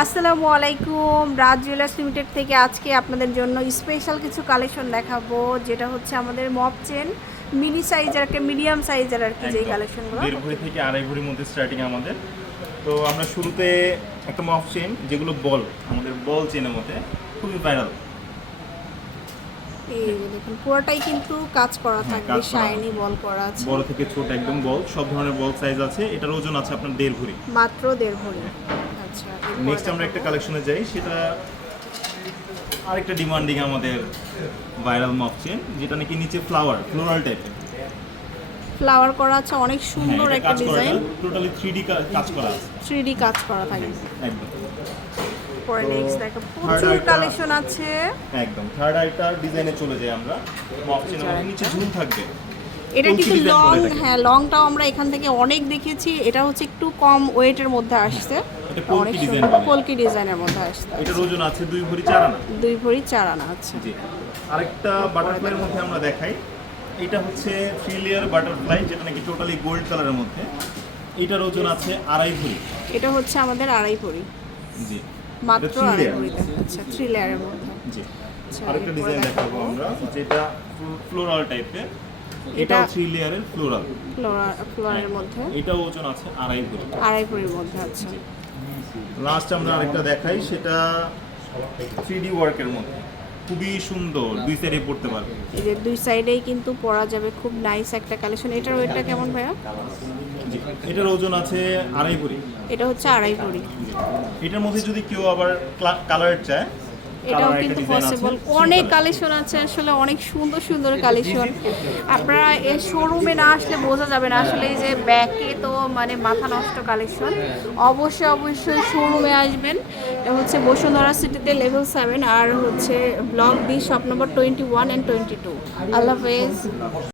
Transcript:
আসসালামু আলাইকুম রাজ jewellers limited থেকে আজকে আপনাদের জন্য স্পেশাল কিছু কালেকশন দেখাবো যেটা হচ্ছে আমাদের মপ চেন মিনি সাইজের একটা মিডিয়াম সাইজের আর কি যেই কালেকশনগুলো দেড় ভরি থেকে আড়াই ভরির মধ্যে স্টার্টিং আমাদের। তো আমরা শুরুতে একটা মফ চেন যেগুলো বল আমাদের বল চেনের মধ্যে খুবই ভাইরাল এই দেখুন পুরোটাই কিন্তু কাজ করা হ্যাঁ, থাকবে শাইনি বল করা আছে। বড় থেকে ছোট একদম বল সব ধরনের বল সাইজ আছে এটার ওজন আছে আপনার দেড় ভরি। মাত্র দেড় ভরি। আচ্ছা নেক্সট আমরা একটা কালেকশনে যাই সেটা আরেকটা ডিমান্ডিং আমাদের ভাইরাল মফ চেন যেটা নাকি নিচে ফ্লাওয়ার ফ্লোরাল টাইপের ফ্লাওয়ার করা আছে অনেক সুন্দর একটা ডিজাইন টোটালি থ্রি ডি কাজ করা আছে। থ্রি ডি কাজ করা থাকবে একদম। পরে নেক্সট দেখো প্রচুর কালেকশন আছে। একদম। থার্ড আইটার ডিজাইনে চলে যাই আমরা। মফ চেনের মধ্যে নিচে ঝুল থাকবে। এটা কিন্তু লং হ্যাঁ লংটাও আমরা এখান থেকে অনেক দেখেছি এটা হচ্ছে একটু কম ওয়েটের মধ্যে আসছে। অনেক সুন্দর কলকি ডিজাইনের মধ্যে আসছে। এটার ওজন আছে দুই ভরি চার আনা? দুই ভরি চার আনা আছে। জি। আরেকটা বাটারফ্লাইয়ের মধ্যে আমরা দেখাই। এটা হচ্ছে থ্রি লেয়ার বাটারফ্লাই যেটা নাকি টোটালি গোল্ড কালারের মধ্যে। এটার ওজন আছে আড়াই ভরি। এটা হচ্ছে আমাদের আড়াই ভরি। জি। মাত্র আড়াই ভরিতে। আচ্ছা থ্রি লেয়ারের মধ্যে। জি। আচ্ছা, আরেকটা ডিজাইন দেখাবো। আমরা। যেটা ফ্লোরাল টাইপের এটা- থ্রি লেয়ারের ফ্লোরাল ফ্লোরা ফ্লোরারের মধ্যে। এটাও ওজন আছে আড়াই ভরি। আড়াই ভরির মধ্যে আছে লাস্ট আমরা আরেকটা দেখাই সেটা থ্রি ডি ওয়ার্কের মধ্যে। খুবই সুন্দর দুই সাইডে পড়তে পারবে। এই যে দুই সাইডেই কিন্তু পরা যাবে খুব নাইস একটা কালেকশন এটার ওয়েটটা কেমন ভাইয়া? এটার ওজন আছে আড়াই ভরি। এটা হচ্ছে আড়াই ভরি। এটার মধ্যে যদি কেউ আবার কালারের চায় এটাও কিন্তু। পসিবল অনেক কালেকশন আছে আসলে অনেক সুন্দর সুন্দর কালেকশন। আপনারা এই শোরুমে না আসলে বোঝা যাবে না আসলে এই যে ব্যাকে তো মানে মাথা নষ্ট কালেকশন। অবশ্যই অবশ্যই শোরুমে আসবেন। এটা হচ্ছে বসুন্ধরা সিটিতে লেভেল সেভেন আর হচ্ছে block B shop number twenty one and twenty two আল্লাহ হাফেজ।